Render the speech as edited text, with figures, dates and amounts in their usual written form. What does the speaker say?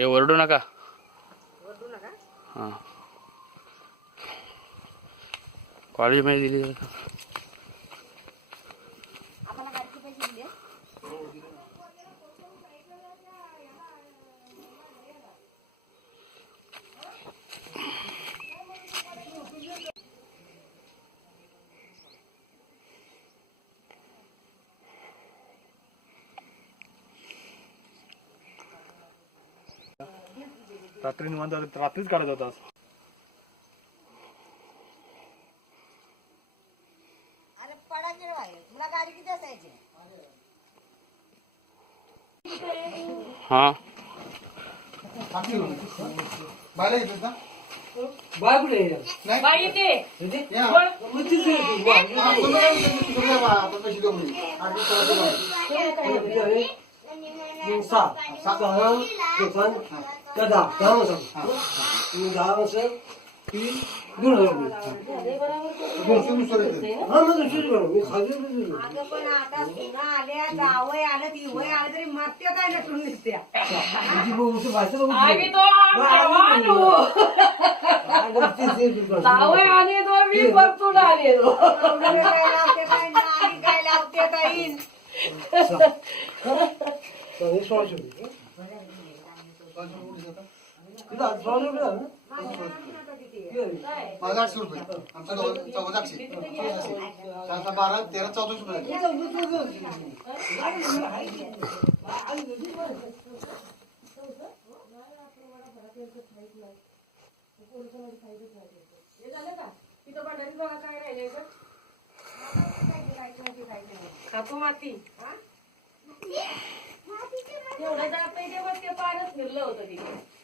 हे ओरडू नका. हां कॉलेजमध्ये दिली रात्री निवांत रात्रीच काढत होता. हां माझा 800 रुपये आमच्या चौघांचा 12 13 14 खातो माती एवढं जात नाही तेव्हा ते पारच फिरलं होतं तिथे.